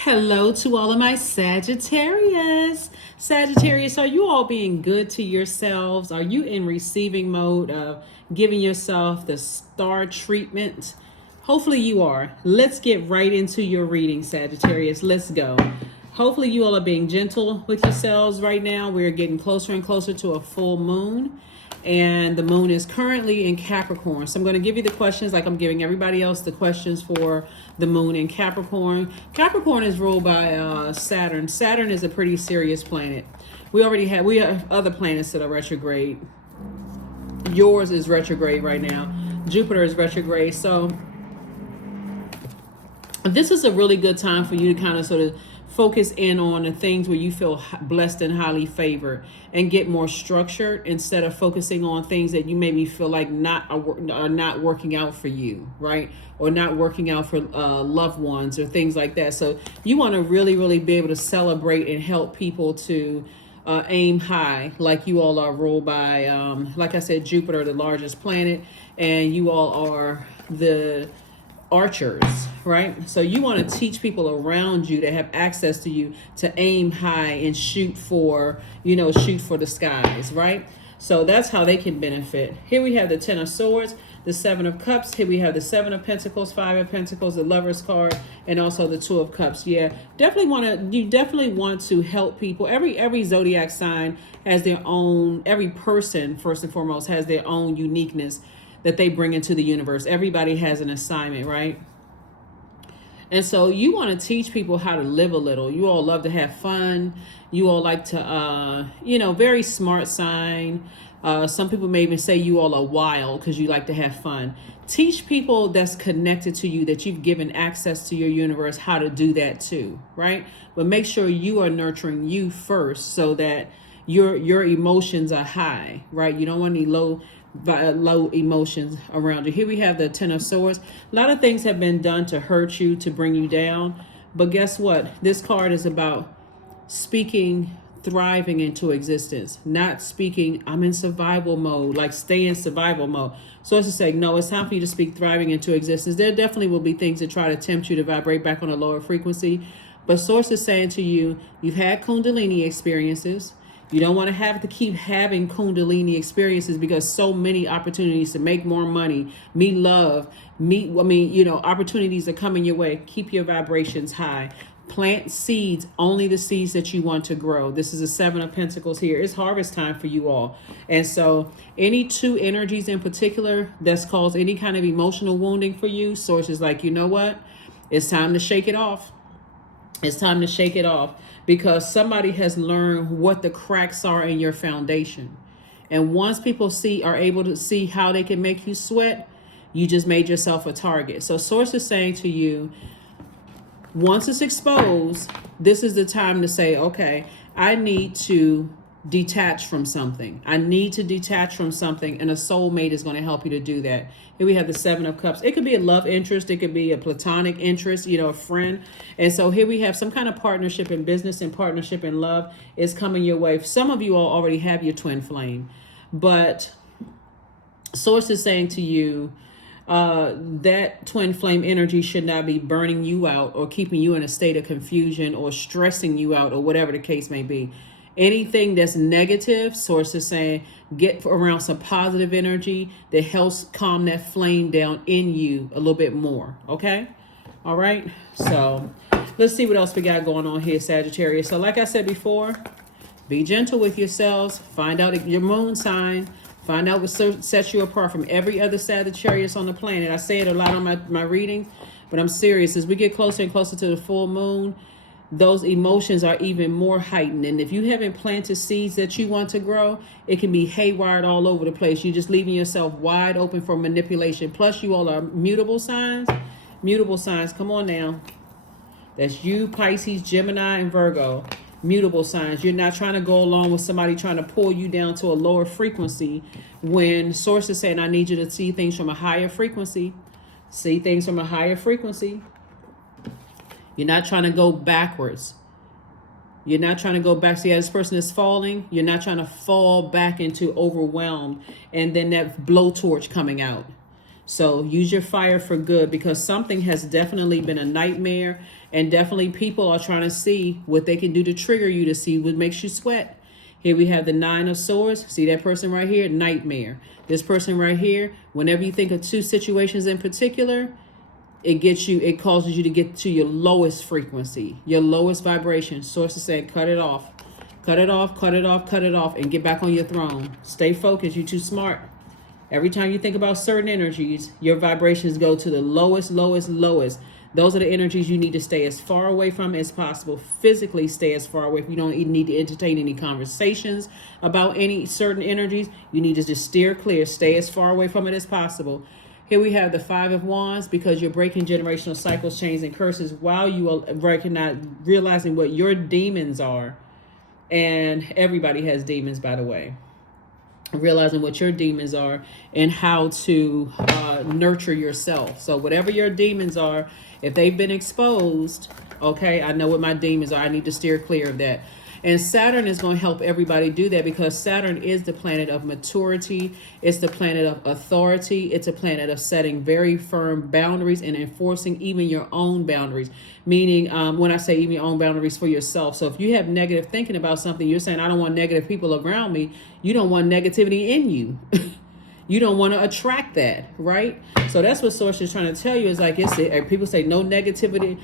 Hello to all of my Sagittarius. Sagittarius, are you all being good to yourselves? Are you in receiving mode of giving yourself the star treatment? Hopefully you are. Let's get right into your reading, Sagittarius. Let's go. Hopefully you all are being gentle with yourselves right now. We're getting closer and closer to a full moon. And the moon is currently in Capricorn. So I'm going to give you the questions like I'm giving everybody else the questions for the moon in Capricorn. Capricorn is ruled by Saturn. Saturn is a pretty serious planet. We have other planets that are retrograde. Yours is retrograde right now. Jupiter is retrograde. So this is a really good time for you to kind of sort of focus in on the things where you feel blessed and highly favored and get more structured instead of focusing on things that you maybe feel like are not working out for you, right? Or not working out for loved ones or things like that. So you want to really, really be able to celebrate and help people to aim high, like you all are ruled by, like I said, Jupiter, the largest planet, and you all are the archers, right? So you want to teach people around you that have access to you to aim high and shoot for the skies, right? So that's how they can benefit. Here we have the Ten of Swords, the Seven of Cups. Here we have the Seven of Pentacles, Five of Pentacles, the Lover's card, and also the Two of Cups. Yeah, you definitely want to help people. Every zodiac sign has their own, every person, first and foremost, has their own uniqueness that they bring into the universe. Everybody has an assignment, right? And so you want to teach people how to live a little. You all love to have fun. You all like to, very smart sign. Some people may even say you all are wild because you like to have fun. Teach people that's connected to you, that you've given access to your universe, how to do that too, right? But make sure you are nurturing you first so that your emotions are high, right? You don't want any low emotions around you. Here we have the Ten of Swords. A lot of things have been done to hurt you, to bring you down. But guess what? This card is about speaking thriving into existence, not speaking I'm in survival mode, like stay in survival mode. So it's to say, no, it's time for you to speak thriving into existence. There definitely will be things that try to tempt you to vibrate back on a lower frequency. But Source is saying to you, you've had Kundalini experiences. You don't want to have to keep having Kundalini experiences because so many opportunities to make more money, meet love, opportunities are coming your way. Keep your vibrations high. Plant seeds, only the seeds that you want to grow. This is a Seven of Pentacles here. It's harvest time for you all. And so any two energies in particular that's caused any kind of emotional wounding for you, Source is like, you know what? It's time to shake it off. It's time to shake it off because somebody has learned what the cracks are in your foundation. And once people are able to see how they can make you sweat, you just made yourself a target. So Source is saying to you, once it's exposed, this is the time to say, okay, I need to detach from something. I need to detach from something, and a soulmate is going to help you to do that. Here we have the Seven of Cups. It could be a love interest. It could be a platonic interest, a friend. And so here we have some kind of partnership in business and partnership in love is coming your way. Some of you all already have your twin flame, but Source is saying to you, that twin flame energy should not be burning you out or keeping you in a state of confusion or stressing you out or whatever the case may be. Anything that's negative, Source is saying, get around some positive energy that helps calm that flame down in you a little bit more. Okay? All right. So let's see what else we got going on here, Sagittarius. So like I said before, be gentle with yourselves. Find out your moon sign. Find out what sets you apart from every other Sagittarius on the planet. I say it a lot on my readings, but I'm serious. As we get closer and closer to the full moon, those emotions are even more heightened. And if you haven't planted seeds that you want to grow, it can be haywired all over the place. You're just leaving yourself wide open for manipulation. Plus, you all are mutable signs. Mutable signs, come on now. That's you, Pisces, Gemini, and Virgo. Mutable signs. You're not trying to go along with somebody trying to pull you down to a lower frequency when Source is saying, I need you to see things from a higher frequency. See things from a higher frequency. You're not trying to go backwards. You're not trying to go back. See, as this person is falling, you're not trying to fall back into overwhelmed and then that blowtorch coming out. So use your fire for good because something has definitely been a nightmare And definitely people are trying to see what they can do to trigger you, to see what makes you sweat. Here we have the Nine of Swords. See that person right here? Nightmare. This person right here, whenever you think of two situations in particular, it causes you to get to your lowest frequency, your lowest vibration. Source is saying, cut it off. Cut it off, cut it off, cut it off, and get back on your throne. Stay focused. You're too smart. Every time you think about certain energies, your vibrations go to the lowest, lowest, lowest. Those are the energies you need to stay as far away from as possible. Physically stay as far away. If you don't even need to entertain any conversations about any certain energies, you need to just steer clear. Stay as far away from it as possible. Here we have the Five of Wands, because you're breaking generational cycles, chains, and curses while you are realizing what your demons are. And everybody has demons, by the way. Realizing what your demons are and how to nurture yourself. So whatever your demons are, if they've been exposed, okay, I know what my demons are. I need to steer clear of that. And Saturn is going to help everybody do that, because Saturn is the planet of maturity. It's the planet of authority. It's a planet of setting very firm boundaries and enforcing even your own boundaries. Meaning, when I say even your own boundaries for yourself. So if you have negative thinking about something, you're saying, I don't want negative people around me. You don't want negativity in you. You don't want to attract that, right? So that's what Source is trying to tell you. Is like, people say no negativity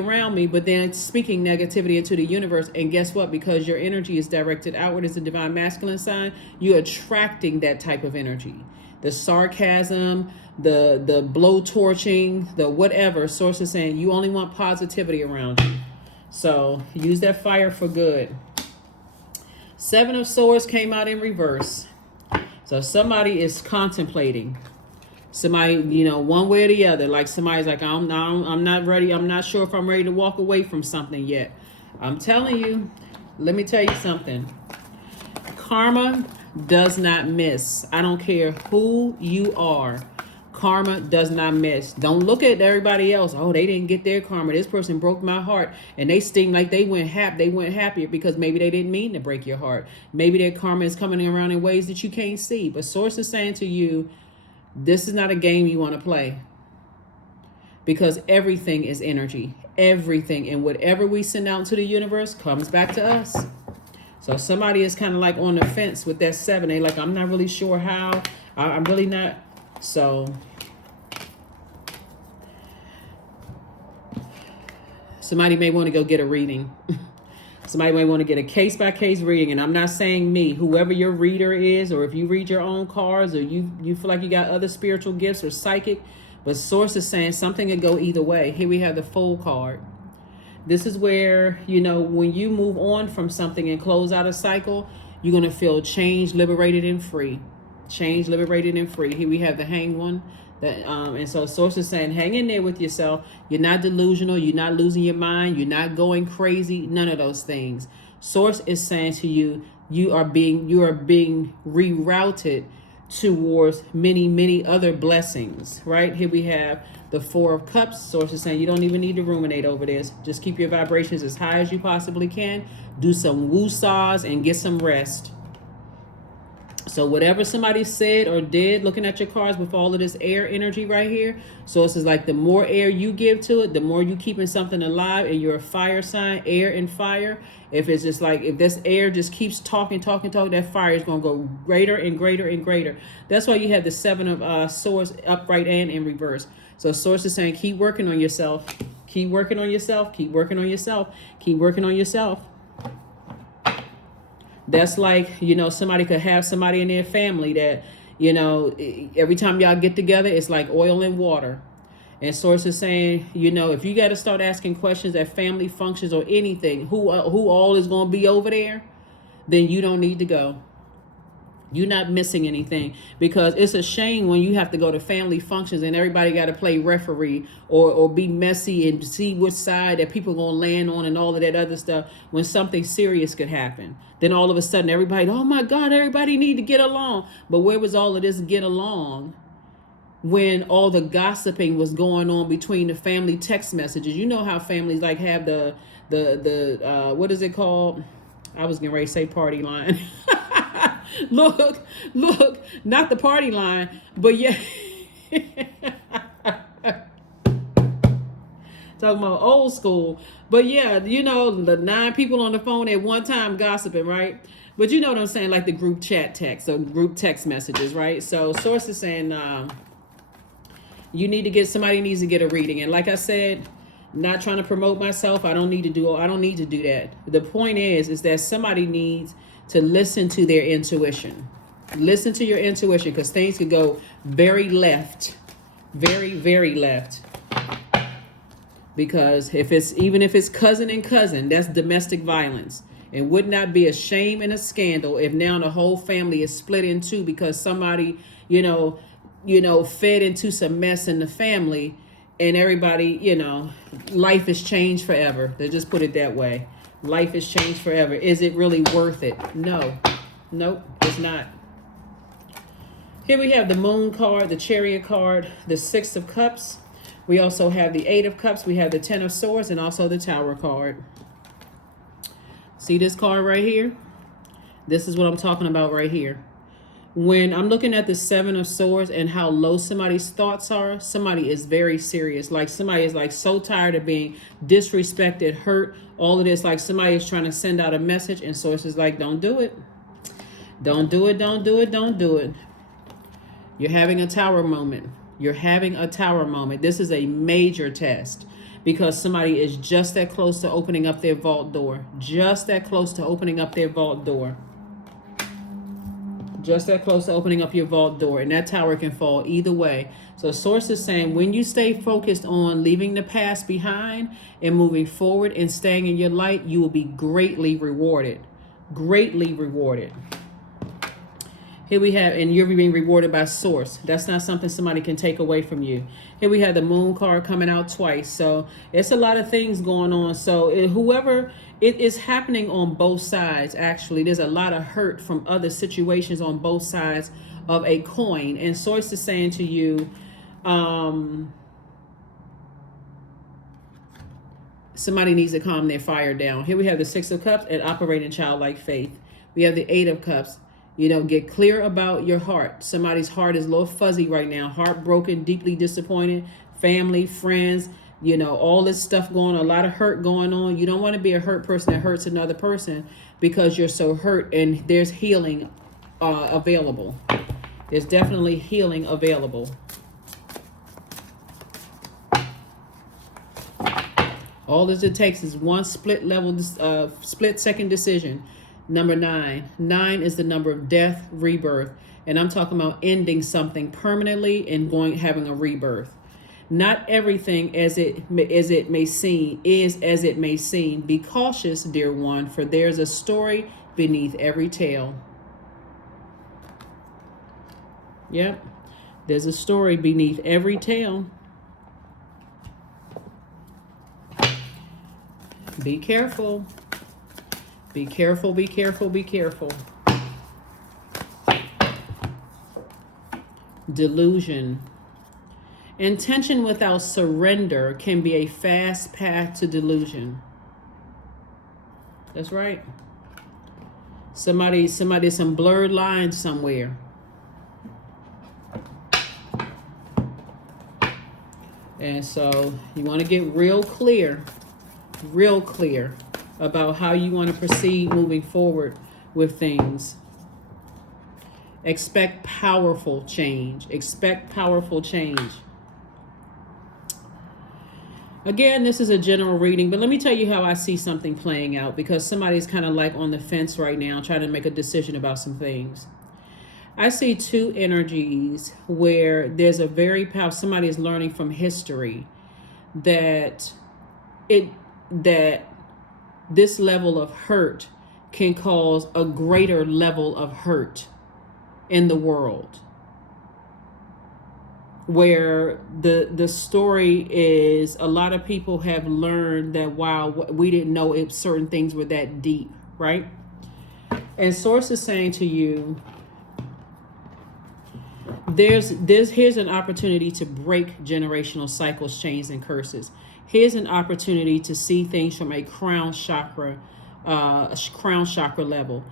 around me, but then it's speaking negativity into the universe. And guess what? Because your energy is directed outward as a divine masculine sign, you're attracting that type of energy. The sarcasm, the blowtorching, the whatever. Source is saying you only want positivity around you. So use that fire for good. Seven of Swords came out in reverse. So somebody is contemplating. Somebody, one way or the other. Like somebody's like, I'm not ready. I'm not sure if I'm ready to walk away from something yet. I'm telling you, let me tell you something. Karma does not miss. I don't care who you are. Karma does not miss. Don't look at everybody else. Oh, they didn't get their karma. This person broke my heart, and they seem like they went happier because maybe they didn't mean to break your heart. Maybe their karma is coming around in ways that you can't see. But Source is saying to you, this is not a game you want to play, because everything is energy. Everything, and whatever we send out to the universe comes back to us. So somebody is kind of like on the fence with that seven. They like, I'm not really sure how. I'm really not. So somebody may want to go get a reading. Somebody may want to get a case-by-case reading. And I'm not saying me, whoever your reader is, or if you read your own cards, or you feel like you got other spiritual gifts or psychic, but Source is saying something can go either way. Here we have the Fool card. This is where, when you move on from something and close out a cycle, you're going to feel changed, liberated, and free. Changed, liberated, and free. Here we have the Hanged One. And so Source is saying, hang in there with yourself. You're not delusional. You're not losing your mind. You're not going crazy. None of those things. Source is saying to you, you are being rerouted towards many, many other blessings, right? Here we have the Four of Cups. Source is saying you don't even need to ruminate over this. Just keep your vibrations as high as you possibly can. Do some woo-saws and get some rest. So whatever somebody said or did, looking at your cards with all of this air energy right here, so it's like the more air you give to it, the more you keeping something alive, and you're a fire sign, air and fire. If it's just like, if this air just keeps talking, that fire is going to go greater and greater and greater. That's why you have the Seven of Swords upright and in reverse. So Source is saying, keep working on yourself. Keep working on yourself. Keep working on yourself. Keep working on yourself. That's like, somebody could have somebody in their family that, every time y'all get together, it's like oil and water. And Source is saying, if you got to start asking questions at family functions or anything, who all is going to be over there, then you don't need to go. You're not missing anything, because it's a shame when you have to go to family functions and everybody got to play referee or be messy and see which side that people going to land on and all of that other stuff, when something serious could happen. Then all of a sudden everybody, oh my God, everybody need to get along. But where was all of this get along when all the gossiping was going on between the family text messages? You know how families like have the what is it called? I was getting ready to say party line. Look, not the party line, but yeah. Talking about old school. But yeah, you know, the 9 people on the phone at one time gossiping, right? But you know what I'm saying, like the group chat text or group text messages, right? So source is saying you need to get, somebody needs to get a reading. And like I said, not trying to promote myself. I don't need to do that. The point is that somebody needs to listen to their intuition. Listen to your intuition, because things could go very left, very, very left. Because even if it's cousin and cousin, that's domestic violence. It would not be a shame and a scandal if now the whole family is split in two because somebody, fed into some mess in the family, and everybody, life has changed forever. They just put it that way. Life has changed forever. Is it really worth it? No. Nope, it's not. Here we have the Moon card, the Chariot card, the 6 of Cups. We also have the 8 of Cups. We have the 10 of Swords and also the Tower card. See this card right here? This is what I'm talking about right here. When I'm looking at the 7 of Swords and how low somebody's thoughts are, somebody is very serious. Like somebody is like so tired of being disrespected, hurt, all of this. Like somebody is trying to send out a message and Source is like, don't do it. Don't do it, don't do it, don't do it. You're having a tower moment. You're having a tower moment. This is a major test because somebody is just that close to opening up their vault door. Just that close to opening up their vault door. Just that close to opening up your vault door. And that tower can fall either way. So Source is saying when you stay focused on leaving the past behind and moving forward and staying in your light, you will be greatly rewarded. Greatly rewarded. Here we have, and you're being rewarded by Source. That's not something somebody can take away from you. Here we have the Moon card coming out twice. So it's a lot of things going on. So it is happening on both sides, actually. There's a lot of hurt from other situations on both sides of a coin. And Source is saying to you, somebody needs to calm their fire down. Here we have the 6 of Cups and operate in childlike faith. We have the 8 of Cups. Get clear about your heart. Somebody's heart is a little fuzzy right now. Heartbroken, deeply disappointed, family, friends, all this stuff going on, a lot of hurt going on. You don't want to be a hurt person that hurts another person because you're so hurt, and there's healing available. There's definitely healing available. All that it takes is one split second decision. Number 9. 9 is the number of death, rebirth. And I'm talking about ending something permanently and having a rebirth. Not everything as it may seem is as it may seem. Be cautious, dear one, for there's a story beneath every tale. Yep. There's a story beneath every tale. Be careful. Be careful, be careful, be careful. Delusion. Intention without surrender can be a fast path to delusion. That's right. Somebody, some blurred lines somewhere. And so you want to get real clear about how you want to proceed moving forward with things. Expect powerful change. Expect powerful change. Again, this is a general reading, but let me tell you how I see something playing out, because somebody's kind of like on the fence right now, trying to make a decision about some things. I see 2 energies where there's a very powerful, somebody is learning from history that this level of hurt can cause a greater level of hurt in the world. Where the story is, a lot of people have learned that, wow, we didn't know if certain things were that deep, right? And Source is saying to you, here's an opportunity to break generational cycles, chains, and curses. Here's an opportunity to see things from a crown chakra level.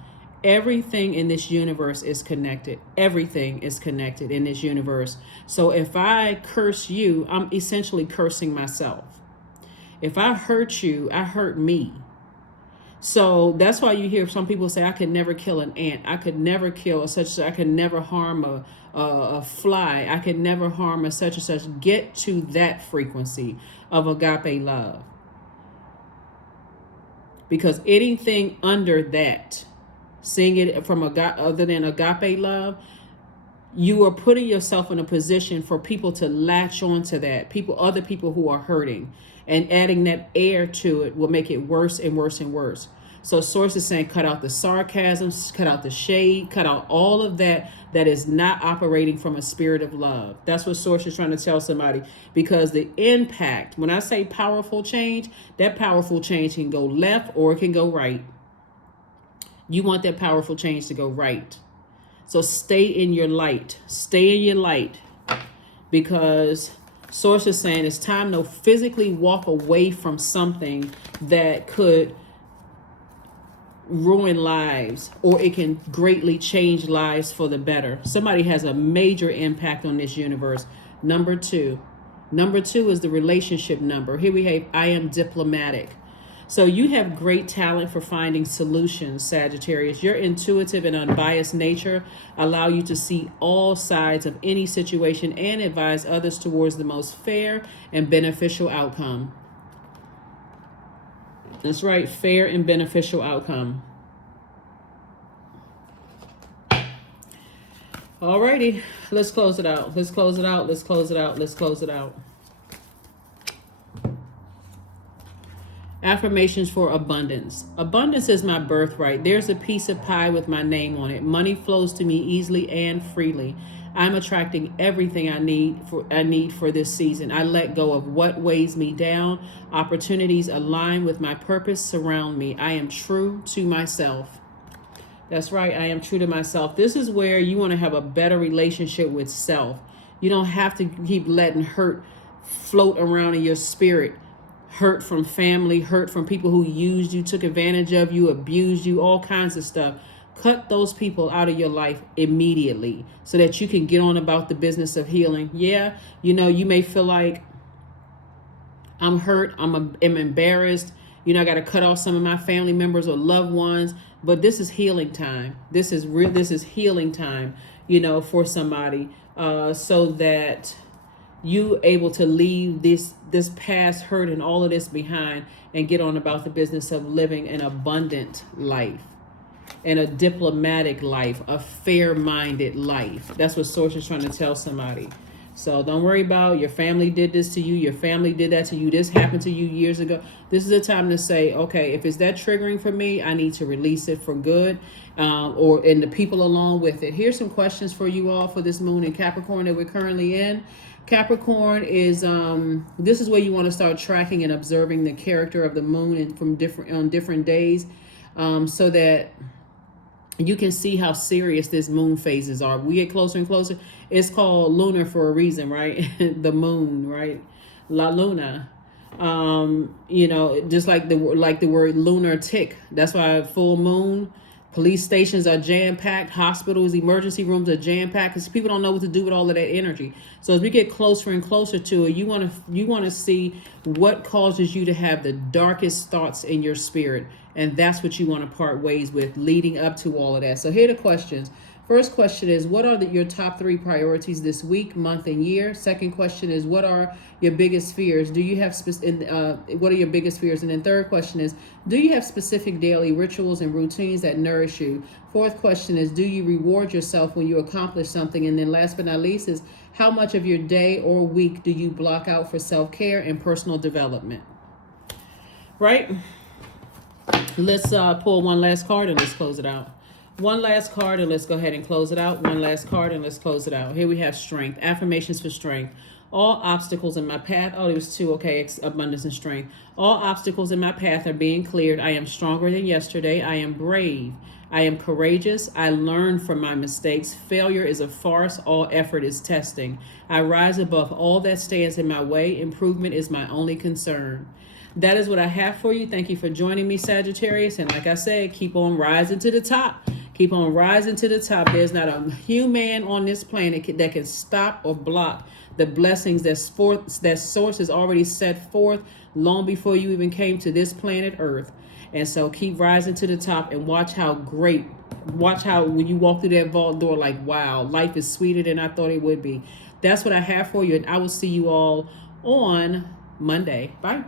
Everything in this universe is connected. Everything is connected in this universe. So if I curse you, I'm essentially cursing myself. If I hurt you, I hurt me. So that's why you hear some people say, I could never kill an ant. I could never kill a such. I could never harm a fly. I could never harm a such and such. Get to that frequency of agape love. Because anything under that, seeing it from other than agape love, you are putting yourself in a position for people to latch on to that. Other people who are hurting, and adding that air to it will make it worse and worse and worse. So Source is saying, cut out the sarcasm, cut out the shade, cut out all of that is not operating from a spirit of love. That's what Source is trying to tell somebody, because the impact, when I say powerful change, that powerful change can go left or it can go right. You want that powerful change to go right. So stay in your light. Stay in your light, because Source is saying it's time to physically walk away from something that could ruin lives, or it can greatly change lives for the better. Somebody has a major impact on this universe. Number two is the relationship number. Here we have, I am diplomatic. So you have great talent for finding solutions, Sagittarius. Your intuitive and unbiased nature allow you to see all sides of any situation and advise others towards the most fair and beneficial outcome. That's right, fair and beneficial outcome. Alrighty, let's close it out. Let's close it out. Let's close it out. Let's close it out. Affirmations for abundance. Abundance is my birthright. There's a piece of pie with my name on it. Money flows to me easily and freely. I'm attracting everything I need for this season. I let go of what weighs me down. Opportunities align with my purpose surround me. I am true to myself. That's right, I am true to myself. This is where you want to have a better relationship with self. You don't have to keep letting hurt float around in your spirit. Hurt from family, hurt from people who used you, took advantage of you, abused you, all kinds of stuff. Cut those people out of your life immediately so that you can get on about the business of healing. Yeah, you may feel like, I'm hurt, I'm embarrassed. I got to cut off some of my family members or loved ones. But this is healing time. This is real. This is healing time, for somebody, so that you able to leave this past hurt and all of this behind and get on about the business of living an abundant life and a diplomatic life, a fair-minded life. That's what Source is trying to tell somebody. So don't worry about your family did this to you, your family did that to you, this happened to you years ago. This is a time to say, okay, if it's that triggering for me, I need to release it for good, and the people along with it. Here's some questions for you all for this moon in Capricorn that we're currently in. Capricorn is this is where you want to start tracking and observing the character of the moon and from different days, so that you can see how serious this moon phases are. We get closer and closer. It's called lunar for a reason, right? The moon, right? La Luna. Just like the word lunatic. That's why full moon, police stations are jam-packed, hospitals, emergency rooms are jam-packed, because people don't know what to do with all of that energy. So as we get closer and closer to it, you want to see what causes you to have the darkest thoughts in your spirit. And that's what you want to part ways with leading up to all of that. So here are the questions. First question is, what are your top 3 priorities this week, month, and year? Second question is, what are your biggest fears? Do you have what are your biggest fears? And then third question is, do you have specific daily rituals and routines that nourish you? Fourth question is, do you reward yourself when you accomplish something? And then last but not least is, how much of your day or week do you block out for self-care and personal development? Right? Let's pull one last card and let's close it out. One last card and let's go ahead and close it out. One last card and let's close it out. Here we have strength. Affirmations for strength. All obstacles in my path. Oh, there was 2. Okay, abundance and strength. All obstacles in my path are being cleared. I am stronger than yesterday. I am brave. I am courageous. I learn from my mistakes. Failure is a farce. All effort is testing. I rise above all that stands in my way. Improvement is my only concern. That is what I have for you. Thank you for joining me, Sagittarius. And like I said, keep on rising to the top. Keep on rising to the top. There's not a human on this planet that can stop or block the blessings that source has already set forth long before you even came to this planet Earth. And so keep rising to the top and watch how when you walk through that vault door, like, wow, life is sweeter than I thought it would be. That's what I have for you, and I will see you all on Monday. Bye.